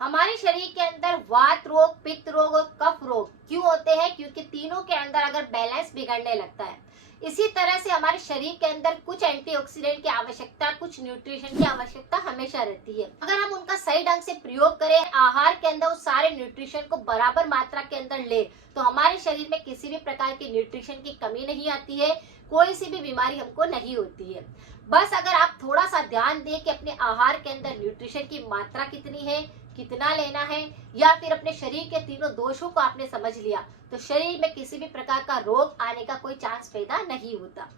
हमारे शरीर के अंदर वात रोग, पित्त रोग और कफ रोग क्यों होते हैं? क्योंकि तीनों के अंदर अगर बैलेंस बिगड़ने लगता है। इसी तरह से हमारे शरीर के अंदर कुछ एंटीऑक्सीडेंट की आवश्यकता, कुछ न्यूट्रिशन की आवश्यकता हमेशा रहती है। अगर हम उनका सही ढंग से प्रयोग करें, आहार के अंदर उस सारे न्यूट्रिशन को बराबर मात्रा के अंदर ले, तो हमारे शरीर में किसी भी प्रकार की न्यूट्रिशन की कमी नहीं आती है, कोई सी भी बीमारी हमको नहीं होती है। बस अगर आप थोड़ा सा ध्यान दें कि अपने आहार के अंदर न्यूट्रिशन की मात्रा कितनी है, कितना लेना है, या फिर अपने शरीर के तीनों दोषों को आपने समझ लिया, तो शरीर में किसी भी प्रकार का रोग आने का कोई चांस पैदा नहीं होता।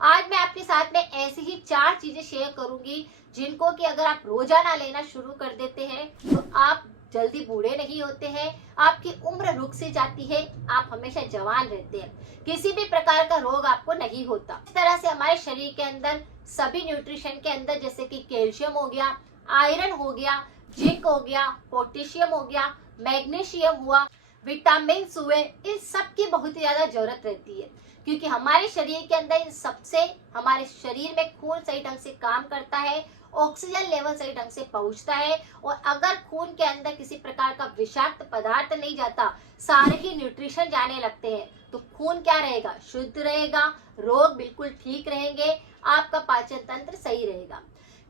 आज मैं आपके साथ में ऐसी ही 4 चीजें शेयर करूंगी जिनको कि अगर आप रोजाना लेना शुरू कर देते हैं तो आप जल्दी बूढ़े नहीं होते हैं, आपकी उम्र रुक सी जाती है, आप हमेशा जवान रहते हैं, किसी भी प्रकार का रोग आपको नहीं होता। इस तरह से हमारे शरीर के अंदर सभी न्यूट्रिशन के अंदर, जैसे कि कैल्शियम हो गया, आयरन हो गया, जिंक हो गया, पोटेशियम हो गया, मैग्नीशियम हुआ, विटामिन हुए, इन सब की बहुत ही ज्यादा जरूरत रहती है। क्योंकि हमारे शरीर के अंदर इन सबसे हमारे शरीर में खून सही ढंग से काम करता है, ऑक्सीजन लेवल सही ढंग से पहुंचता है, और अगर खून के अंदर किसी प्रकार का विषाक्त पदार्थ नहीं जाता, सारे ही न्यूट्रिशन जाने लगते हैं, तो खून क्या रहेगा? शुद्ध रहेगा, रोग बिल्कुल ठीक रहेंगे, आपका पाचन तंत्र सही रहेगा।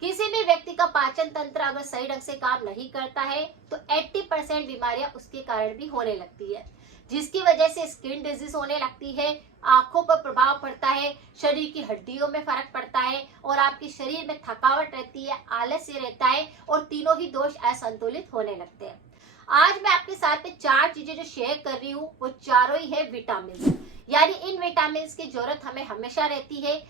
किसी भी व्यक्ति का पाचन तंत्र अगर सही ढंग से काम नहीं करता है तो 80% बीमारियां उसके कारण भी होने लगती है, जिसकी वजह से स्किन डिजीज होने लगती है, आंखों पर प्रभाव पड़ता है, शरीर की हड्डियों में फर्क पड़ता है, और आपके शरीर में थकावट रहती है, आलस्य रहता है, और तीनों ही दोष असंतुलित होने लगते हैं। आज मैं आपके साथ में 4 चीजें जो शेयर कर रही हूँ वो चारों ही है विटामिन। यानी इन विटामिन की जरूरत हमें हमेशा रहती है।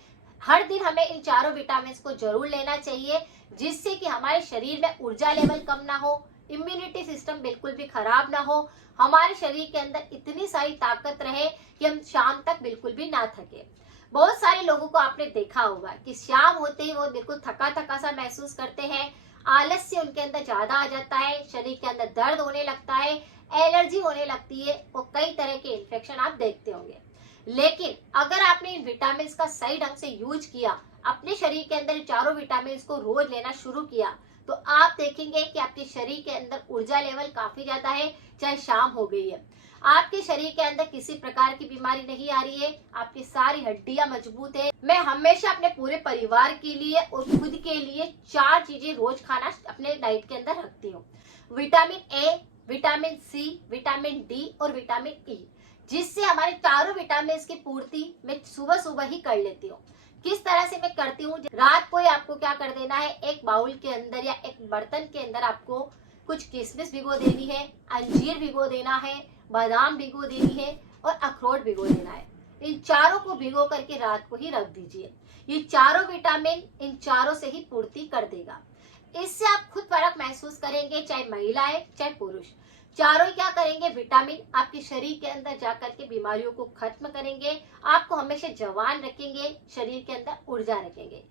हर दिन हमें इन चारों विटामिन को जरूर लेना चाहिए, जिससे कि हमारे शरीर में ऊर्जा लेवल कम ना हो, इम्यूनिटी सिस्टम बिल्कुल भी खराब ना हो, हमारे शरीर के अंदर इतनी सारी ताकत रहे कि हम शाम तक बिल्कुल भी ना थके। बहुत सारे लोगों को आपने देखा होगा कि शाम होते ही वो बिल्कुल थका थका सा महसूस करते हैं, आलस्य उनके अंदर ज्यादा आ जाता है, शरीर के अंदर दर्द होने लगता है, एलर्जी होने लगती है, और कई तरह के इन्फेक्शन आप देखते होंगे। लेकिन अगर आपने इन विटामिन का सही ढंग से यूज किया, अपने शरीर के अंदर चारों विटामिन को रोज लेना शुरू किया, तो आप देखेंगे कि आपके शरीर के अंदर ऊर्जा लेवल काफी ज्यादा है, चाहे शाम हो गई है, आपके शरीर के अंदर किसी प्रकार की बीमारी नहीं आ रही है, आपकी सारी हड्डियां मजबूत है। मैं हमेशा अपने पूरे परिवार के लिए और खुद के लिए 4 चीजें रोज खाना अपने डाइट के अंदर रखती हूँ। Vitamin A, vitamin C, vitamin D और विटामिन ई, जिससे हमारे चारों विटामिन की पूर्ति मैं सुबह सुबह ही कर लेती हूँ। किस तरह से मैं करती हूँ? रात को ही आपको क्या कर देना है, एक बाउल के अंदर या एक बर्तन के अंदर आपको कुछ किशमिश भिगो देनी है, अंजीर भिगो देना है, बादाम भिगो देनी है, और अखरोट भिगो देना है। इन चारों को भिगो करके रात को ही रख दीजिए। ये चारों विटामिन इन चारों से ही पूर्ति कर देगा। इससे आप खुद फर्क महसूस करेंगे, चाहे महिलाएं चाहे पुरुष, चारों ही क्या करेंगे? विटामिन आपके शरीर के अंदर जाकर के बीमारियों को खत्म करेंगे, आपको हमेशा जवान रखेंगे, शरीर के अंदर ऊर्जा रखेंगे।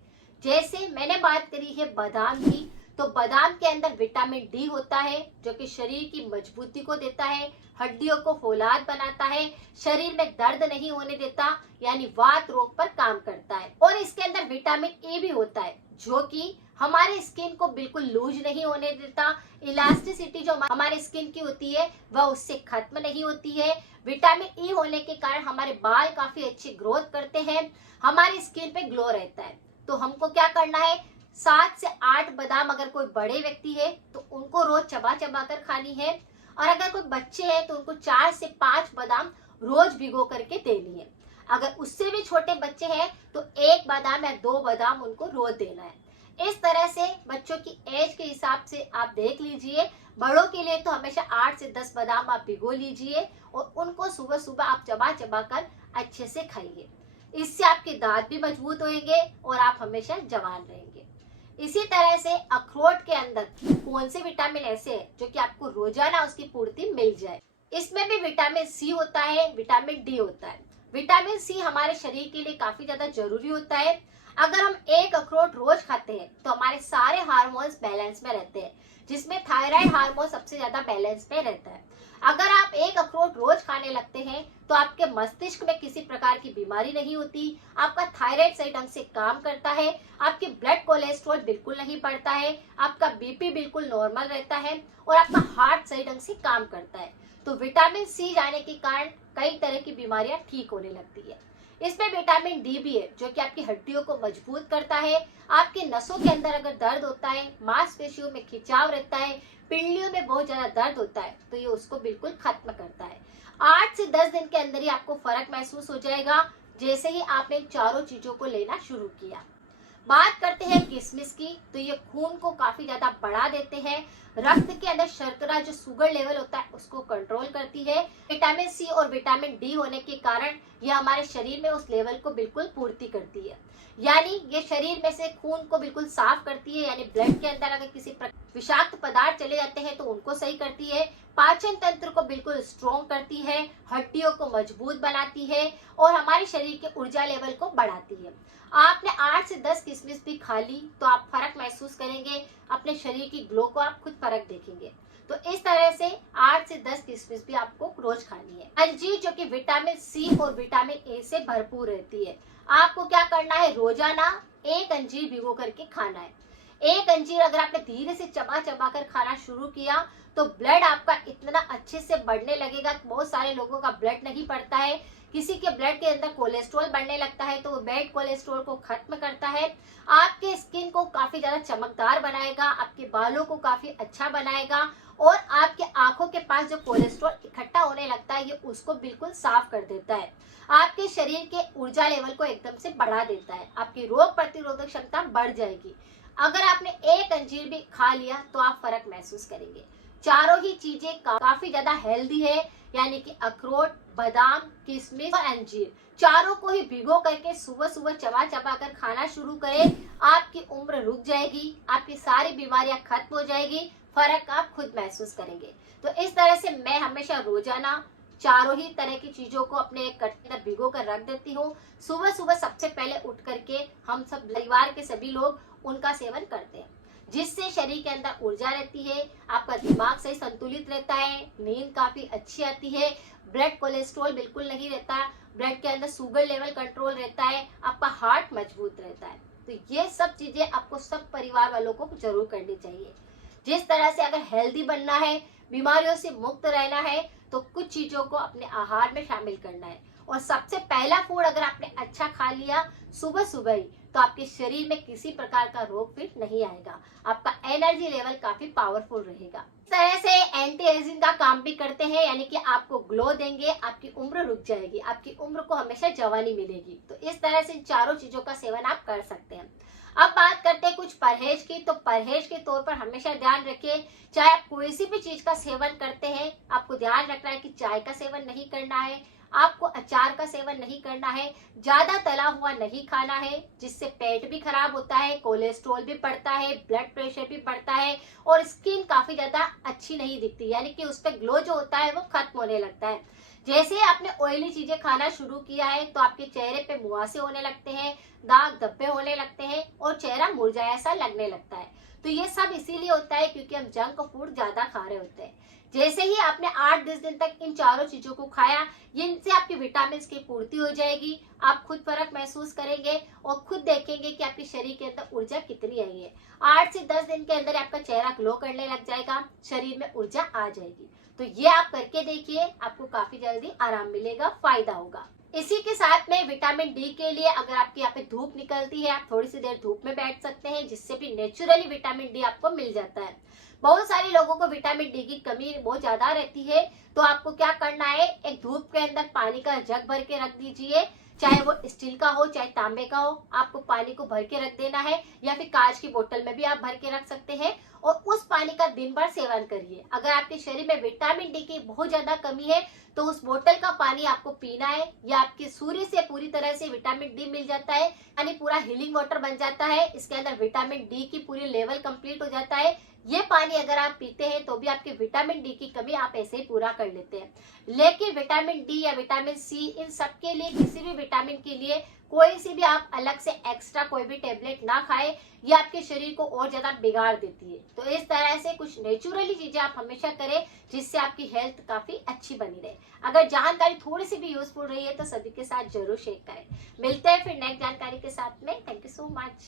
जैसे मैंने बात करी है बादाम की, तो बादाम के अंदर विटामिन डी होता है, जो कि शरीर की मजबूती को देता है, हड्डियों को फौलाद बनाता है, शरीर में दर्द नहीं होने देता, यानी वात रोग पर काम करता है। और इसके अंदर विटामिन ए भी होता है, जो कि हमारे स्किन को बिल्कुल लूज नहीं होने देता, इलास्टिसिटी जो हमारे स्किन की होती है वह उससे खत्म नहीं होती है। विटामिन ई होने के कारण हमारे बाल काफी अच्छी ग्रोथ करते हैं, हमारी स्किन पे ग्लो रहता है। तो हमको क्या करना है? 7 से 8 बादाम अगर कोई बड़े व्यक्ति है तो उनको रोज चबा चबा कर खानी है, और अगर कोई बच्चे हैं तो उनको 4 से 5 बादाम रोज भिगो करके देनी है। अगर उससे भी छोटे बच्चे हैं तो 1 बादाम या 2 बादाम उनको रोज देना है। इस तरह से बच्चों की एज के हिसाब से आप देख लीजिए। बड़ों के लिए तो हमेशा 8 से 10 बादाम आप भिगो लीजिए, और उनको सुबह सुबह आप चबा चबा कर अच्छे से खाइए। इससे आपके दांत भी मजबूत होंगे और आप हमेशा जवान रहेंगे। इसी तरह से अखरोट के अंदर कौन से विटामिन ऐसे हैं जो कि आपको रोजाना उसकी पूर्ति मिल जाए? इसमें भी विटामिन सी होता है, विटामिन डी होता है। विटामिन सी हमारे शरीर के लिए काफी ज्यादा जरूरी होता है। अगर हम एक अखरोट रोज खाते हैं तो हमारे सारे हार्मोन्स बैलेंस में रहते हैं, जिसमें थायराइड हार्मोन सबसे ज्यादा बैलेंस में रहता है। अगर आप एक अखरोट रोज खाने लगते हैं तो आपके मस्तिष्क में किसी प्रकार की बीमारी नहीं होती, आपका थायराइड सही ढंग से काम करता है, आपकी ब्लड कोलेस्ट्रॉल बिल्कुल नहीं बढ़ता है, आपका बीपी बिल्कुल नॉर्मल रहता है और आपका हार्ट सही ढंग से काम करता है। तो विटामिन सी जाने के कारण कई तरह की बीमारियां ठीक होने लगती है। इसमें विटामिन डी भी है जो कि आपकी हड्डियों को मजबूत करता है। आपकी नसों के अंदर अगर दर्द होता है, मांसपेशियों में खिंचाव रहता है, पिंडलियों में बहुत ज्यादा दर्द होता है, तो ये उसको बिल्कुल खत्म करता है। 8 से 10 दिन के अंदर ही आपको फर्क महसूस हो जाएगा, जैसे ही आपने इन चारों चीजों को लेना शुरू किया। बात करते हैं किशमिश की, तो ये खून को काफी ज्यादा बढ़ा देते हैं, रक्त के अंदर शर्करा जो शुगर लेवल होता है उसको कंट्रोल करती है। विटामिन सी और विटामिन डी होने के कारण ये हमारे शरीर में उस लेवल को बिल्कुल पूर्ति करती है, यानी ये शरीर में से खून को बिल्कुल साफ करती है, यानी ब्लड के अंदर अगर किसी विषाक्त पदार्थ चले जाते हैं तो उनको सही करती है, पाचन तंत्र को बिल्कुल स्ट्रॉन्ग करती है, हड्डियों को मजबूत बनाती है और हमारे शरीर के ऊर्जा लेवल को बढ़ाती है। आपने 8 से 10 किशमिश भी खा ली तो आप फर्क महसूस करेंगे, अपने शरीर की ग्लो को आप खुद फर्क देखेंगे। तो इस तरह से 8 से 10 किशमिश भी आपको रोज खानी है। अंजीर जो कि विटामिन सी और विटामिन ए से भरपूर रहती है, आपको क्या करना है, रोजाना एक अंजीर भिगो करके खाना है। एक अंजीर अगर आपने धीरे से चबा चबा कर खाना शुरू किया तो ब्लड आपका इतना अच्छे से बढ़ने लगेगा। बहुत सारे लोगों का ब्लड नहीं बढ़ता है, किसी के ब्लड के अंदर कोलेस्ट्रॉल बढ़ने लगता है तो वो बैड कोलेस्ट्रॉल को खत्म करता है, आपके स्किन को काफी ज्यादा चमकदार बनाएगा, आपके बालों को काफी अच्छा बनाएगा और आपके आंखों के पास जो कोलेस्ट्रॉल इकट्ठा होने लगता है ये उसको बिल्कुल साफ कर देता है, आपके शरीर के ऊर्जा लेवल को एकदम से बढ़ा देता है, आपकी रोग प्रतिरोधक क्षमता बढ़ जाएगी। अगर आपने एक अंजीर भी खा लिया तो आप फर्क महसूस करेंगे। चारों ही चीजें काफी ज्यादा हेल्दी है, यानी कि अखरोट, बादाम, किशमिश और अंजीर, चारों को ही भिगो करके सुबह सुबह चबा चबा कर खाना शुरू करें, आपकी उम्र रुक जाएगी, आपकी सारी बीमारियां खत्म हो जाएगी, फर्क आप खुद महसूस करेंगे। तो इस तरह से मैं हमेशा रोजाना चारों ही तरह की चीजों को अपने एक कटोरे में भिगो कर रख देती हूँ। सुबह सुबह सबसे पहले उठ करके हम सब परिवार के सभी लोग उनका सेवन करते हैं, जिससे शरीर के अंदर ऊर्जा रहती है, आपका दिमाग सही संतुलित रहता है, नींद काफी अच्छी आती है, ब्लड कोलेस्ट्रॉल बिल्कुल नहीं रहता, ब्लड के अंदर शुगर लेवल कंट्रोल रहता है, आपका हार्ट मजबूत रहता है। तो ये सब चीजें आपको सब परिवार वालों को जरूर करनी चाहिए। जिस तरह से अगर हेल्दी बनना है, बीमारियों से मुक्त रहना है, तो कुछ चीजों को अपने आहार में शामिल करना है। और सबसे पहला फूड अगर आपने अच्छा खा लिया सुबह सुबह ही, तो आपके शरीर में किसी प्रकार का रोग फिर नहीं आएगा, आपका एनर्जी लेवल काफी पावरफुल रहेगा। इस तरह से एंटी एजिंग का काम भी करते हैं, यानी कि आपको ग्लो देंगे, आपकी उम्र रुक जाएगी, आपकी उम्र को हमेशा जवानी मिलेगी। तो इस तरह से इन चारों चीजों का सेवन आप कर सकते हैं। अब बात करते हैं कुछ परहेज की, तो परहेज के तौर पर हमेशा ध्यान रखिए, चाहे आप कोई सी भी चीज का सेवन करते हैं, आपको ध्यान रखना है कि चाय का सेवन नहीं करना है, आपको अचार का सेवन नहीं करना है, ज्यादा तला हुआ नहीं खाना है, जिससे पेट भी खराब होता है, कोलेस्ट्रॉल भी बढ़ता है, ब्लड प्रेशर भी बढ़ता है और स्किन काफी ज्यादा अच्छी नहीं दिखती, यानी कि उस पर ग्लो जो होता है वो खत्म होने लगता है। जैसे आपने ऑयली चीजें खाना शुरू किया है तो आपके चेहरे पे मुहासे होने लगते हैं, दाग धब्बे होने लगते हैं और चेहरा मुरझाया सा लगने लगता है। तो ये सब इसीलिए होता है क्योंकि हम जंक फूड ज्यादा खा रहे होते हैं। जैसे ही आपने 8-10 दिन तक इन चारों चीजों को खाया, इनसे आपकी विटामिन की पूर्ति हो जाएगी, आप खुद फर्क महसूस करेंगे और खुद देखेंगे कि आपके शरीर के अंदर ऊर्जा कितनी आई है। 8 से 10 दिन के अंदर आपका चेहरा ग्लो करने लग जाएगा, शरीर में ऊर्जा आ जाएगी। तो ये आप करके देखिए, आपको काफी जल्दी आराम मिलेगा, फायदा होगा। इसी के साथ में विटामिन डी के लिए अगर आपके यहाँ पे धूप निकलती है, आप थोड़ी सी देर धूप में बैठ सकते हैं, जिससे भी नेचुरली विटामिन डी आपको मिल जाता है। बहुत सारे लोगों को विटामिन डी की कमी बहुत ज्यादा रहती है, तो आपको क्या करना है, एक धूप के अंदर पानी का जग भर के रख दीजिए, चाहे वो स्टील का हो चाहे तांबे का हो, आपको पानी को भर के रख देना है, या फिर कांच की बोतल में भी आप भर के रख सकते हैं और उस पानी का दिन भर सेवन करिए। अगर आपके शरीर में विटामिन डी की बहुत ज्यादा कमी है तो उस बोतल का पानी आपको पीना है, या आपके सूर्य से पूरी तरह से विटामिन डी मिल जाता है, यानी पूरा हीलिंग वाटर बन जाता है, इसके अंदर विटामिन डी की पूरी लेवल कंप्लीट हो जाता है, ये पानी अगर आप पीते हैं तो भी आपके विटामिन डी की कमी आप ऐसे ही पूरा कर लेते हैं। लेकिन विटामिन डी या विटामिन सी, इन सब के लिए, किसी भी विटामिन के लिए कोई सी भी आप अलग से एक्स्ट्रा कोई भी टेबलेट ना खाएं, ये आपके शरीर को और ज्यादा बिगाड़ देती है। तो इस तरह से कुछ नेचुरली चीजें आप हमेशा करें जिससे आपकी हेल्थ काफी अच्छी बनी रहे। अगर जानकारी थोड़ी सी भी यूजफुल रही है तो सभी के साथ जरूर शेयर करें। मिलते हैं फिर नेक्स्ट जानकारी के साथ में। Thank you so much.